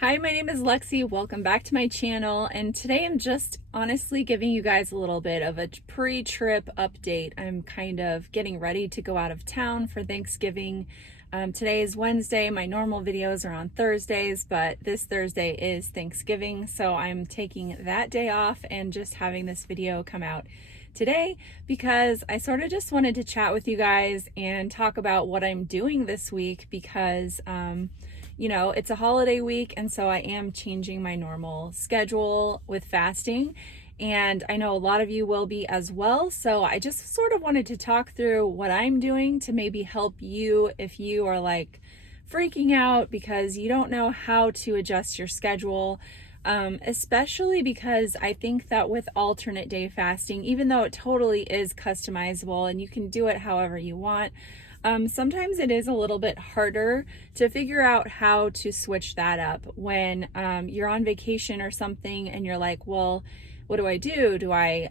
Hi, my name is Lexi. Welcome back to my channel. And today I'm just honestly giving you guys a little bit of a pre-trip update. I'm kind of getting ready to go out of town for Thanksgiving. Today is Wednesday. My normal videos are on Thursdays, but this Thursday is Thanksgiving. So I'm taking that day off and just having this video come out today because I sort of just wanted to chat with you guys and talk about what I'm doing this week because, it's a holiday week, and so I am changing my normal schedule with fasting, and I know a lot of you will be as well. So I just sort of wanted to talk through what I'm doing to maybe help you if you are like freaking out because you don't know how to adjust your schedule. Especially because I think that with alternate day fasting, even though it totally is customizable and you can do it however you want, sometimes it is a little bit harder to figure out how to switch that up when you're on vacation or something and you're like, well, what do I do? Do I,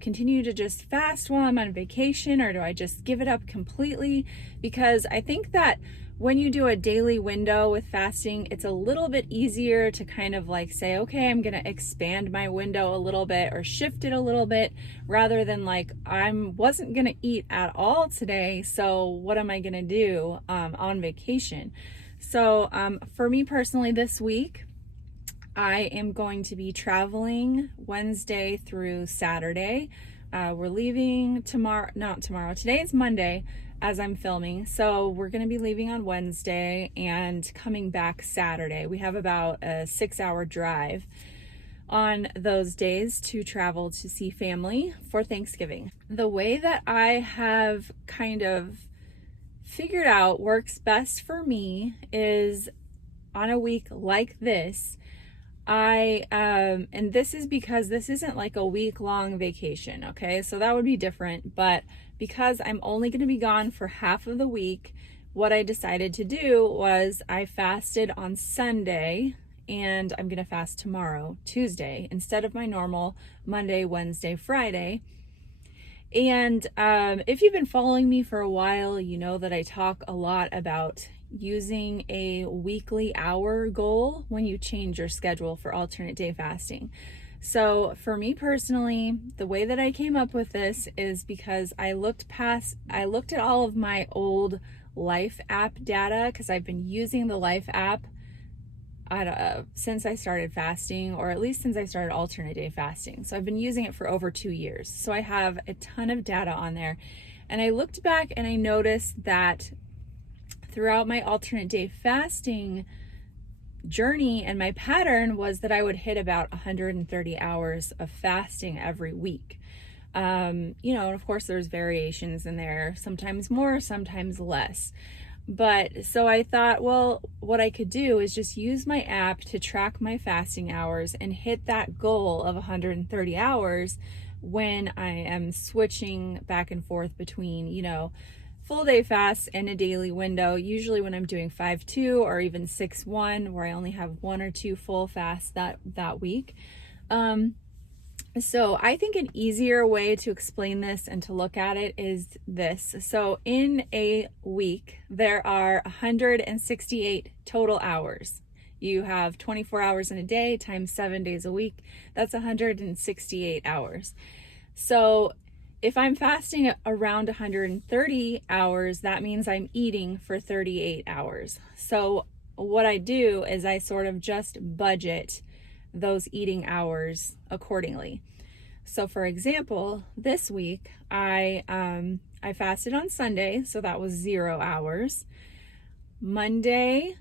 continue to just fast while I'm on vacation, or do I just give it up completely? Because I think that when you do a daily window with fasting, it's a little bit easier to kind of like say, okay, I'm going to expand my window a little bit or shift it a little bit, rather than like, I wasn't going to eat at all today, so what am I going to do on vacation? So for me personally this week, I am going to be traveling Wednesday through Saturday. We're leaving not tomorrow, today is Monday as I'm filming. So we're going to be leaving on Wednesday and coming back Saturday. We have about a 6-hour drive on those days to travel to see family for Thanksgiving. The way that I have kind of figured out works best for me is on a week like this, and this is because this isn't like a week-long vacation, okay? So that would be different, but because I'm only going to be gone for half of the week, what I decided to do was I fasted on Sunday, and I'm going to fast tomorrow, Tuesday, instead of my normal Monday, Wednesday, Friday. And if you've been following me for a while, you know that I talk a lot about using a weekly hour goal when you change your schedule for alternate day fasting. So for me personally, the way that I came up with this is because I looked at all of my old Life app data, because I've been using the Life app since I started fasting, or at least since I started alternate day fasting. So I've been using it for over 2 years. So I have a ton of data on there. And I looked back and I noticed that throughout my alternate day fasting journey, and my pattern was that I would hit about 130 hours of fasting every week. And of course there's variations in there, sometimes more, sometimes less. But so I thought, well, what I could do is just use my app to track my fasting hours and hit that goal of 130 hours when I am switching back and forth between, full day fasts and a daily window, usually when I'm doing 5-2 or even 6-1, where I only have 1 or 2 full fasts that week. So I think an easier way to explain this and to look at it is this. So in a week, there are 168 total hours. You have 24 hours in a day times 7 days a week. That's 168 hours. So if I'm fasting at around 130 hours, that means I'm eating for 38 hours. So what I do is I sort of just budget those eating hours accordingly. So for example, this week I fasted on Sunday, so that was 0 hours. Monday,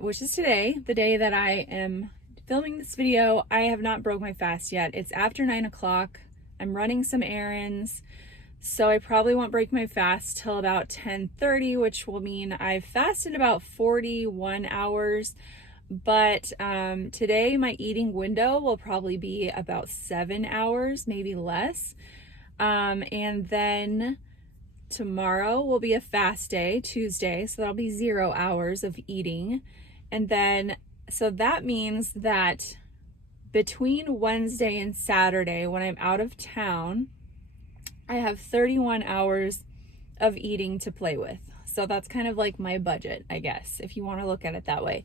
which is today, the day that I am filming this video, I have not broke my fast yet. It's after 9 o'clock. I'm running some errands, so I probably won't break my fast till about 10:30, which will mean I've fasted about 41 hours. But today my eating window will probably be about 7 hours, maybe less. And then tomorrow will be a fast day, Tuesday, so that'll be 0 hours of eating. And then, so that means that between Wednesday and Saturday, when I'm out of town, I have 31 hours of eating to play with. So that's kind of like my budget, I guess, if you want to look at it that way.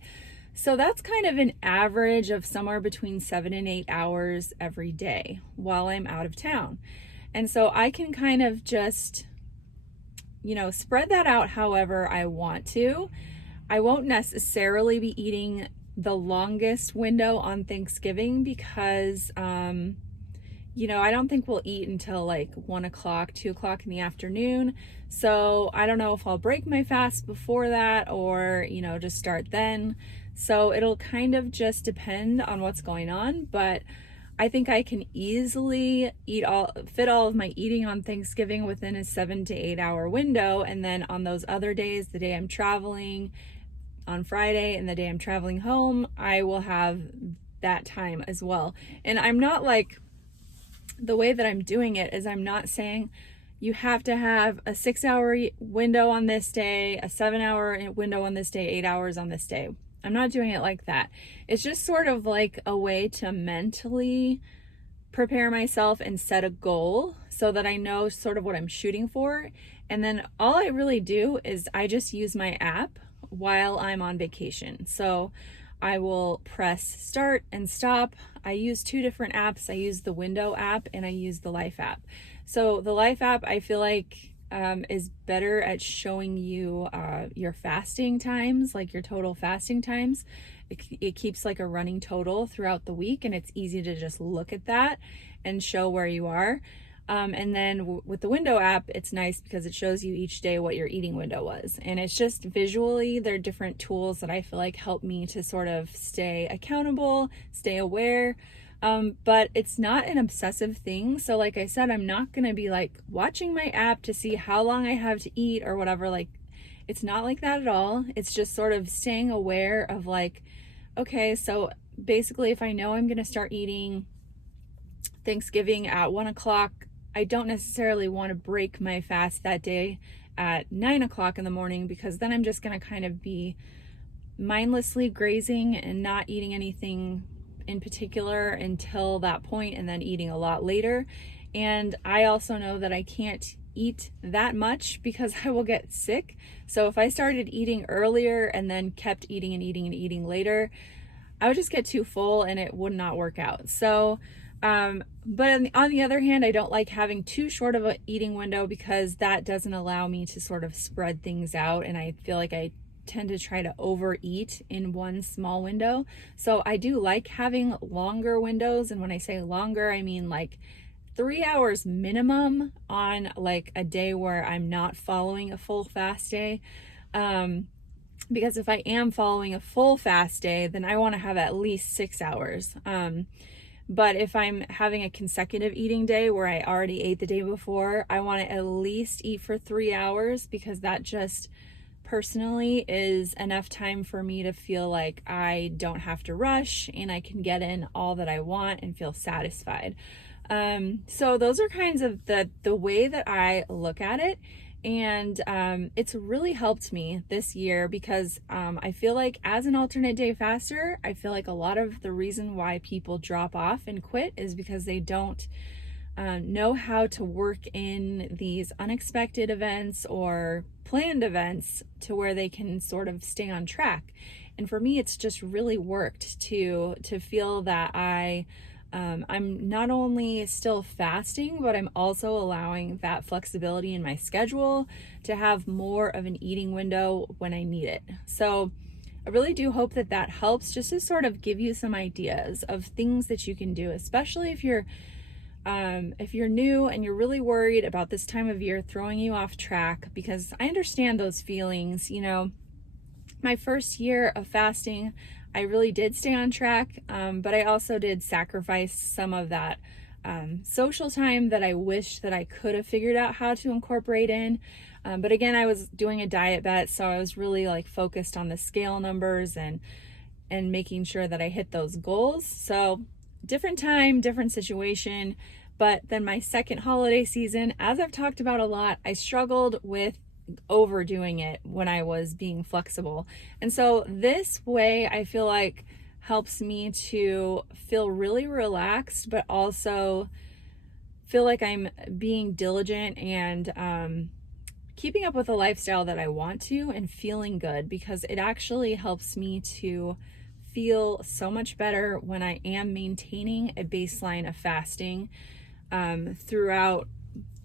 So that's kind of an average of somewhere between 7 and 8 hours every day while I'm out of town. And so I can kind of just, spread that out however I want to. I won't necessarily be eating the longest window on Thanksgiving because, I don't think we'll eat until like 1 o'clock, 2 o'clock in the afternoon. So I don't know if I'll break my fast before that or, just start then. So it'll kind of just depend on what's going on. But I think I can easily fit all of my eating on Thanksgiving within a 7 to 8 hour window. And then on those other days, the day I'm traveling on Friday and the day I'm traveling home, I will have that time as well. And I'm not like, the way that I'm doing it is I'm not saying you have to have a 6 hour window on this day, a 7 hour window on this day, 8 hours on this day. I'm not doing it like that. It's just sort of like a way to mentally prepare myself and set a goal so that I know sort of what I'm shooting for. And then all I really do is I just use my app while I'm on vacation. So I will press start and stop. I use 2 different apps. I use the Window app and I use the Life app. So the Life app, I feel like is better at showing you your fasting times, like your total fasting times. It keeps like a running total throughout the week, and it's easy to just look at that and show where you are. And then with the Window app, it's nice because it shows you each day what your eating window was. And it's just visually, there are different tools that I feel like help me to sort of stay accountable, stay aware. But it's not an obsessive thing. So like I said, I'm not going to be like watching my app to see how long I have to eat or whatever. Like, it's not like that at all. It's just sort of staying aware of like, okay, so basically if I know I'm going to start eating Thanksgiving at 1 o'clock, I don't necessarily want to break my fast that day at 9 o'clock in the morning, because then I'm just going to kind of be mindlessly grazing and not eating anything in particular until that point, and then eating a lot later. And I also know that I can't eat that much because I will get sick. So if I started eating earlier and then kept eating and eating and eating later, I would just get too full and it would not work out. So but on the other hand, I don't like having too short of an eating window because that doesn't allow me to sort of spread things out, and I feel like I tend to try to overeat in one small window. So I do like having longer windows, and when I say longer, I mean like 3 hours minimum on like a day where I'm not following a full fast day. Because if I am following a full fast day, then I want to have at least 6 hours. But if I'm having a consecutive eating day where I already ate the day before, I want to at least eat for 3 hours, because that just personally is enough time for me to feel like I don't have to rush and I can get in all that I want and feel satisfied. So those are kinds of the way that I look at it. And it's really helped me this year because I feel like as an alternate day faster, I feel like a lot of the reason why people drop off and quit is because they don't know how to work in these unexpected events or planned events to where they can sort of stay on track. And for me, it's just really worked to feel that I'm not only still fasting, but I'm also allowing that flexibility in my schedule to have more of an eating window when I need it. So I really do hope that that helps, just to sort of give you some ideas of things that you can do, especially if you're new and you're really worried about this time of year throwing you off track, because I understand those feelings. My first year of fasting, I really did stay on track, but I also did sacrifice some of that social time that I wish that I could have figured out how to incorporate in. But again, I was doing a diet bet, so I was really like focused on the scale numbers and making sure that I hit those goals. So different time, different situation. But then my second holiday season, as I've talked about a lot, I struggled with overdoing it when I was being flexible. And so this way I feel like helps me to feel really relaxed, but also feel like I'm being diligent and keeping up with the lifestyle that I want to and feeling good, because it actually helps me to feel so much better when I am maintaining a baseline of fasting throughout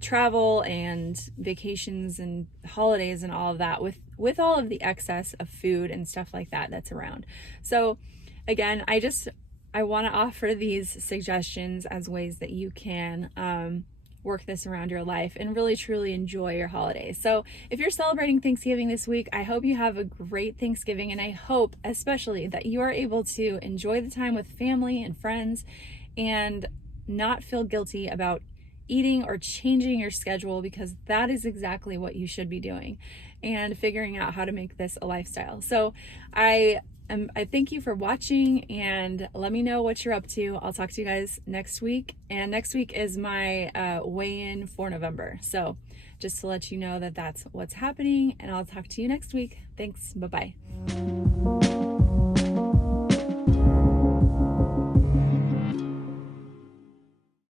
travel and vacations and holidays and all of that, with all of the excess of food and stuff like that that's around. So again, I want to offer these suggestions as ways that you can work this around your life and really truly enjoy your holidays. So if you're celebrating Thanksgiving this week, I hope you have a great Thanksgiving, and I hope especially that you are able to enjoy the time with family and friends and not feel guilty about eating or changing your schedule, because that is exactly what you should be doing, and figuring out how to make this a lifestyle. So I thank you for watching, and let me know what you're up to. I'll talk to you guys next week, and next week is my weigh-in for November. So just to let you know that that's what's happening, and I'll talk to you next week. Thanks. Bye-bye.